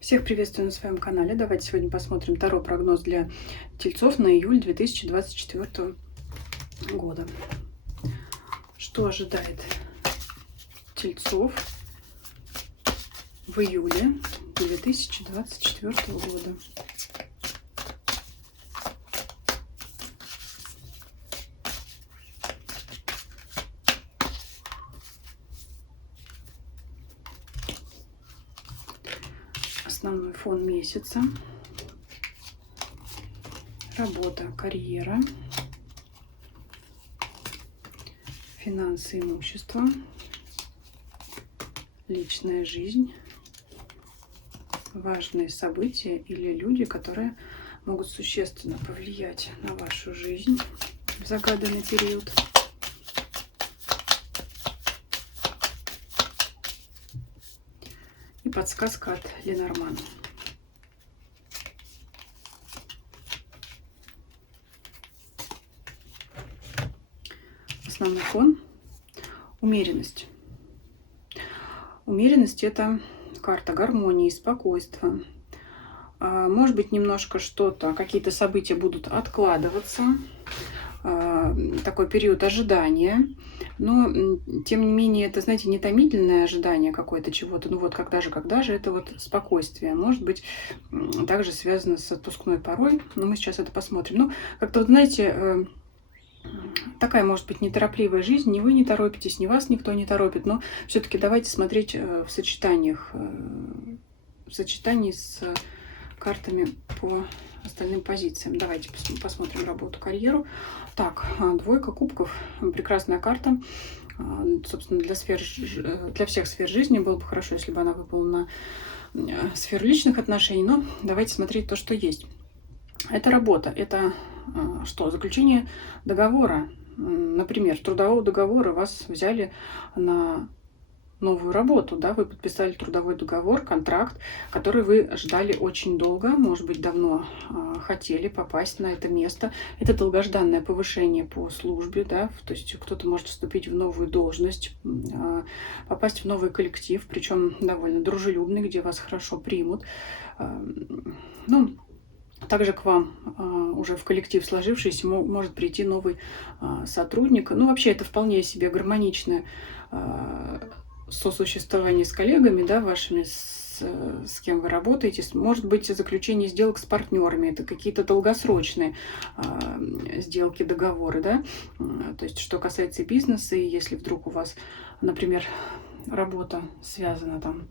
Всех приветствую на своем канале. Давайте сегодня посмотрим таро-прогноз для тельцов на июль 2024 года. Что ожидает тельцов в июле 2024 года? Основной фон месяца. Работа, карьера, финансы, имущество, личная жизнь, важные события или люди, которые могут существенно повлиять на вашу жизнь в загаданный период. И подсказка от Ленормана. Основной фон – умеренность. Умеренность – это карта гармонии, спокойствия. Может быть, немножко что-то, какие-то события будут откладываться. Такой период ожидания. Но, тем не менее, это, знаете, не томительное ожидание какое-то чего-то. Ну вот, когда же, это вот спокойствие. Может быть, также связано с отпускной порой. Но мы сейчас это посмотрим. Ну, как-то, вот, знаете, такая, может быть, неторопливая жизнь. Ни вы не торопитесь, ни вас никто не торопит. Но все-таки давайте смотреть в сочетаниях, в сочетании с картами по остальным позициям. Давайте посмотрим работу, карьеру. Так, двойка кубков. Прекрасная карта. Собственно, для всех сфер жизни было бы хорошо, если бы она выпала на сферу личных отношений. Но давайте смотреть то, что есть. Это работа. Это что? Заключение договора. Например, трудового договора вас взяли на новую работу, да, вы подписали трудовой договор, контракт, который вы ждали очень долго, может быть, давно хотели попасть на это место. Это долгожданное повышение по службе, да, то есть кто-то может вступить в новую должность, попасть в новый коллектив, причем довольно дружелюбный, где вас хорошо примут. Ну, также к вам уже в коллектив сложившийся может прийти новый сотрудник. Ну, вообще, это вполне себе гармоничное сосуществование с коллегами, да, вашими, с кем вы работаете. Может быть, заключение сделок с партнерами. Это какие-то долгосрочные сделки, договоры, да. То есть, что касается бизнеса, и если вдруг у вас, например, работа связана там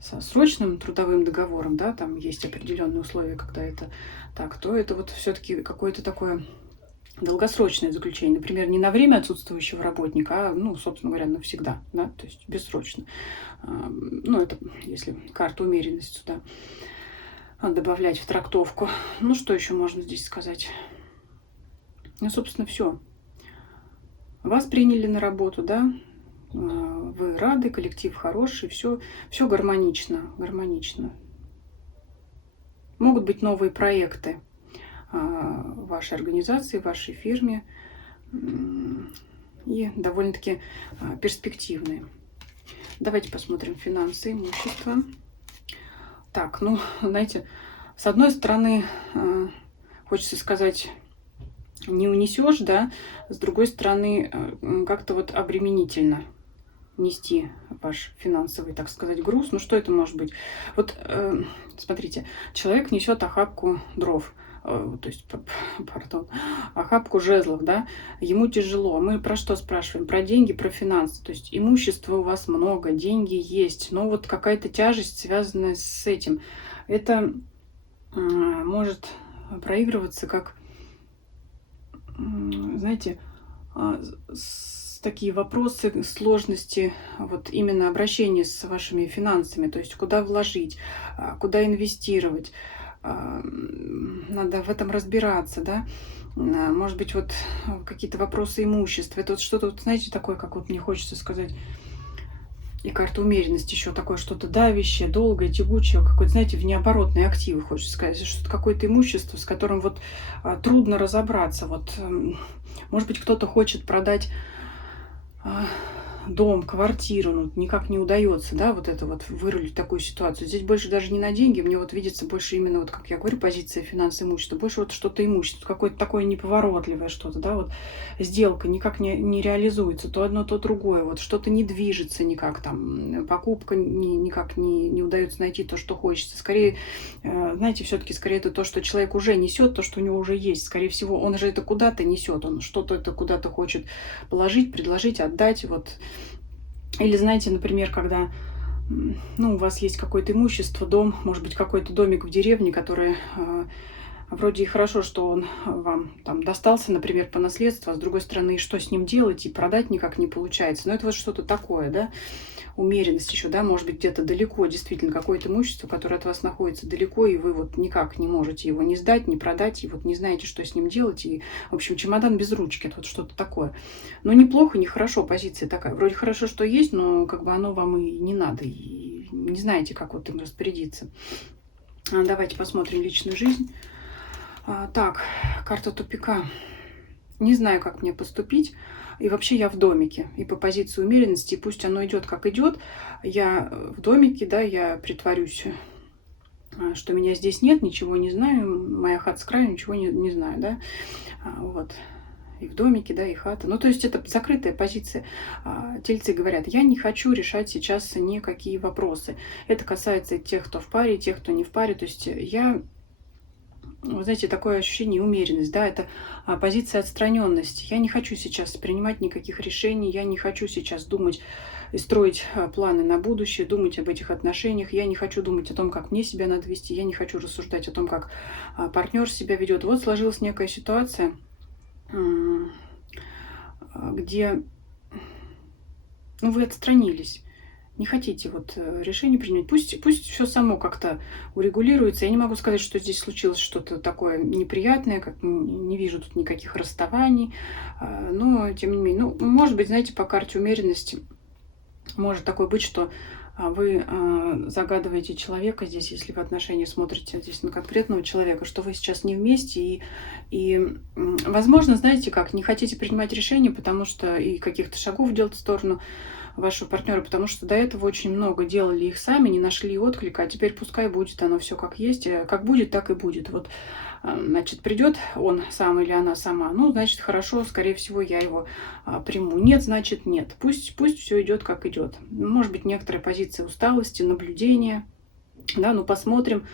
со срочным трудовым договором, да, там есть определенные условия, когда это так, то это вот все-таки какое-то такое долгосрочное заключение, например, не на время отсутствующего работника, а, ну, собственно говоря, навсегда, да, то есть бессрочно. Ну, это если карту умеренности сюда добавлять в трактовку. Ну, что еще можно здесь сказать? Ну, собственно, все. Вас приняли на работу, да, вы рады, коллектив хороший, все гармонично, гармонично. Могут быть новые проекты в вашей организации, в вашей фирме, и довольно-таки перспективные. Давайте посмотрим финансы, имущество. Так, ну, знаете, с одной стороны, хочется сказать, не унесешь, да, с другой стороны, как-то вот обременительно нести ваш финансовый, так сказать, груз. Ну, что это может быть? Вот, смотрите, человек несет охапку дров, то есть, пардон, охапку жезлов, да, ему тяжело. Мы про что спрашиваем? Про деньги, про финансы. То есть имущества у вас много, деньги есть, но вот какая-то тяжесть, связанная с этим. Это может проигрываться как, знаете, такие вопросы, сложности, вот именно обращение с вашими финансами, то есть куда вложить, куда инвестировать. Надо в этом разбираться, да. Может быть, вот какие-то вопросы имущества. Это вот что-то, вот, знаете, такое, как вот мне хочется сказать. И карта умеренности еще такое что-то давящее, долгое, тягучее, какое-то, знаете, в необоротные активы, хочется сказать. Что-то какое-то имущество, с которым вот трудно разобраться. Вот, может быть, кто-то хочет продать дом, квартиру, ну, никак не удается, да, вот это вот вырулить такую ситуацию. Здесь больше даже не на деньги, мне вот видится больше именно, вот как я говорю, позиция финансы, имущества, больше вот что-то имущество, какое-то такое неповоротливое что-то, да, вот сделка никак не реализуется, то одно, то другое, вот что-то не движется никак там, покупка никак не удается найти то, что хочется. Скорее, знаете, все-таки скорее это то, что человек уже несет, то, что у него уже есть. Скорее всего, он же это куда-то несет, он что-то это куда-то хочет положить, предложить, отдать, вот. Или знаете, например, когда ну, у вас есть какое-то имущество, дом, может быть, какой-то домик в деревне, который вроде и хорошо, что он вам там достался, например, по наследству, а с другой стороны, что с ним делать, и продать никак не получается. Но это вот что-то такое, да, умеренность еще, да, может быть, где-то далеко, действительно, какое-то имущество, которое от вас находится далеко, и вы вот никак не можете его не сдать, не продать, и вот не знаете, что с ним делать, и, в общем, чемодан без ручки, это вот что-то такое. Но неплохо, нехорошо, позиция такая. Вроде хорошо, что есть, но как бы оно вам и не надо, и не знаете, как вот им распорядиться. Давайте посмотрим личную жизнь. Так, карта тупика. Не знаю, как мне поступить. И вообще я в домике. И по позиции умеренности, пусть оно идет как идет. Я в домике, да, я притворюсь, что меня здесь нет, ничего не знаю. Моя хата с краю, ничего не знаю, да. Вот. И в домике, да, и хата. Ну, то есть это закрытая позиция. Тельцы говорят, я не хочу решать сейчас никакие вопросы. Это касается тех, кто в паре, тех, кто не в паре. То есть я... Вы знаете, такое ощущение умеренность, да, это позиция отстраненности. Я не хочу сейчас принимать никаких решений, я не хочу сейчас думать и строить планы на будущее, думать об этих отношениях. Я не хочу думать о том, как мне себя надо вести, я не хочу рассуждать о том, как партнер себя ведет. Вот сложилась некая ситуация, где, ну, вы отстранились. Не хотите вот решение принимать, пусть все само как-то урегулируется. Я не могу сказать, что здесь случилось что-то такое неприятное, как не вижу тут никаких расставаний, но тем не менее, ну, может быть, знаете, по карте умеренности может такое быть, что вы загадываете человека здесь, если вы отношения смотрите здесь на конкретного человека, что вы сейчас не вместе, возможно, знаете как, не хотите принимать решения, потому что и каких-то шагов делать в сторону вашего партнера, потому что до этого очень много делали их сами, не нашли отклика, а теперь пускай будет оно все как есть, как будет, так и будет. Вот, значит, придет он сам или она сама, ну, значит, хорошо, скорее всего, я его приму. Нет, значит, нет. Пусть все идет как идет. Может быть, некоторая позиция усталости, наблюдения, да, ну, посмотрим.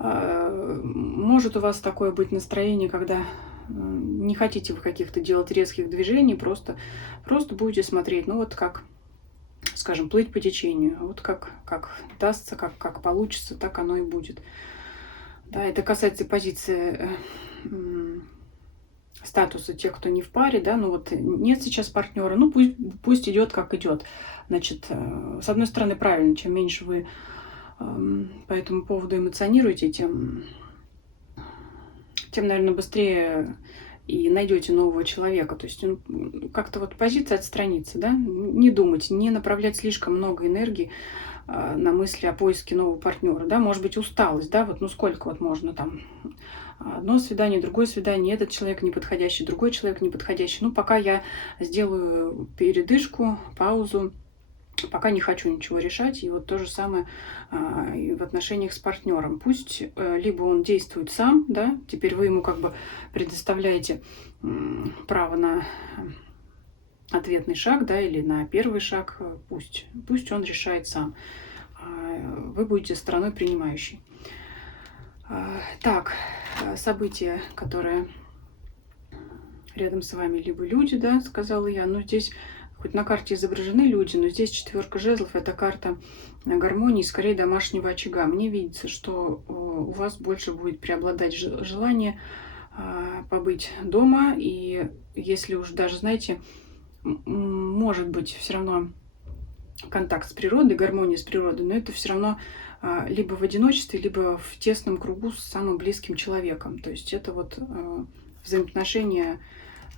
Может у вас такое быть настроение, когда не хотите вы каких-то делать резких движений, просто будете смотреть, ну, вот как, скажем, плыть по течению. Вот как дастся, как получится, так оно и будет. Да, это касается позиции статуса тех, кто не в паре, да, ну вот нет сейчас партнера, ну пусть идет как идет. Значит, с одной стороны, правильно, чем меньше вы по этому поводу эмоционируете, тем, наверное, быстрее и найдете нового человека. То есть как-то вот позиция отстраниться, да, не думать, не направлять слишком много энергии на мысли о поиске нового партнера, да, может быть, усталость, да, вот, ну сколько вот можно там одно свидание, другое свидание, этот человек неподходящий, другой человек неподходящий. Ну, пока я сделаю передышку, паузу, пока не хочу ничего решать. И вот то же самое и в отношениях с партнером. Пусть либо он действует сам, да, теперь вы ему как бы предоставляете право на ответный шаг, да, или на первый шаг, пусть он решает сам. Вы будете стороной принимающей. Так, события, которые рядом с вами, либо люди, да, сказала я, но здесь хоть на карте изображены люди, но здесь 4 жезлов, это карта гармонии, скорее домашнего очага. Мне видится, что у вас больше будет преобладать желание побыть дома, и если уж даже, знаете, может быть все равно контакт с природой, гармония с природой, но это все равно либо в одиночестве, либо в тесном кругу с самым близким человеком. То есть это вот взаимоотношения,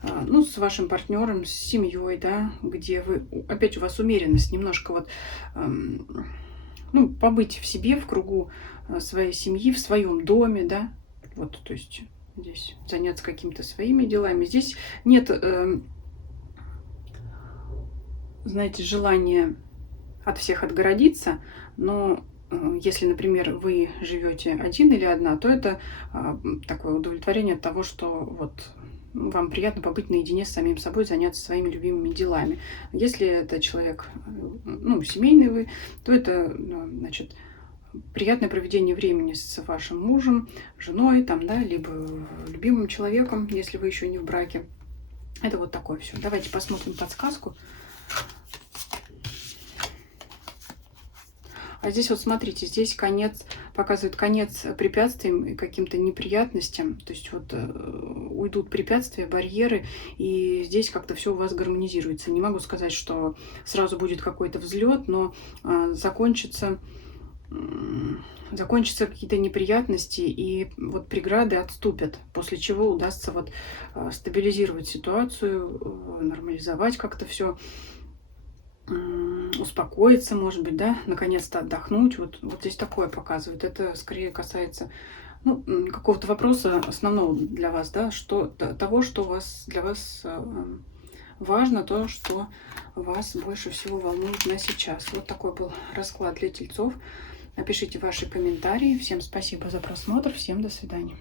ну, с вашим партнером, с семьей, да, где вы, опять у вас умеренность, немножко вот, ну, побыть в себе, в кругу своей семьи, в своем доме, да, вот, то есть здесь заняться какими-то своими делами. Здесь нет знаете, желание от всех отгородиться, но если, например, вы живете один или одна, то это такое удовлетворение от того, что вот вам приятно побыть наедине с самим собой, заняться своими любимыми делами. Если это человек, ну, семейный вы, то это, значит, приятное проведение времени с вашим мужем, женой, там, да, либо любимым человеком, если вы еще не в браке. Это вот такое все. Давайте посмотрим подсказку. А здесь вот смотрите, здесь конец, показывает конец препятствиям и каким-то неприятностям. То есть вот уйдут препятствия, барьеры, и здесь как-то все у вас гармонизируется. Не могу сказать, что сразу будет какой-то взлет, но закончатся какие-то неприятности, и вот преграды отступят, после чего удастся вот стабилизировать ситуацию, нормализовать как-то все, успокоиться, может быть, да, наконец-то отдохнуть. Вот здесь такое показывает. Это скорее касается, ну, какого-то вопроса основного для вас, да, того, что для вас важно, то, что вас больше всего волнует на сейчас. Вот такой был расклад для тельцов. Напишите ваши комментарии. Всем спасибо за просмотр. Всем до свидания.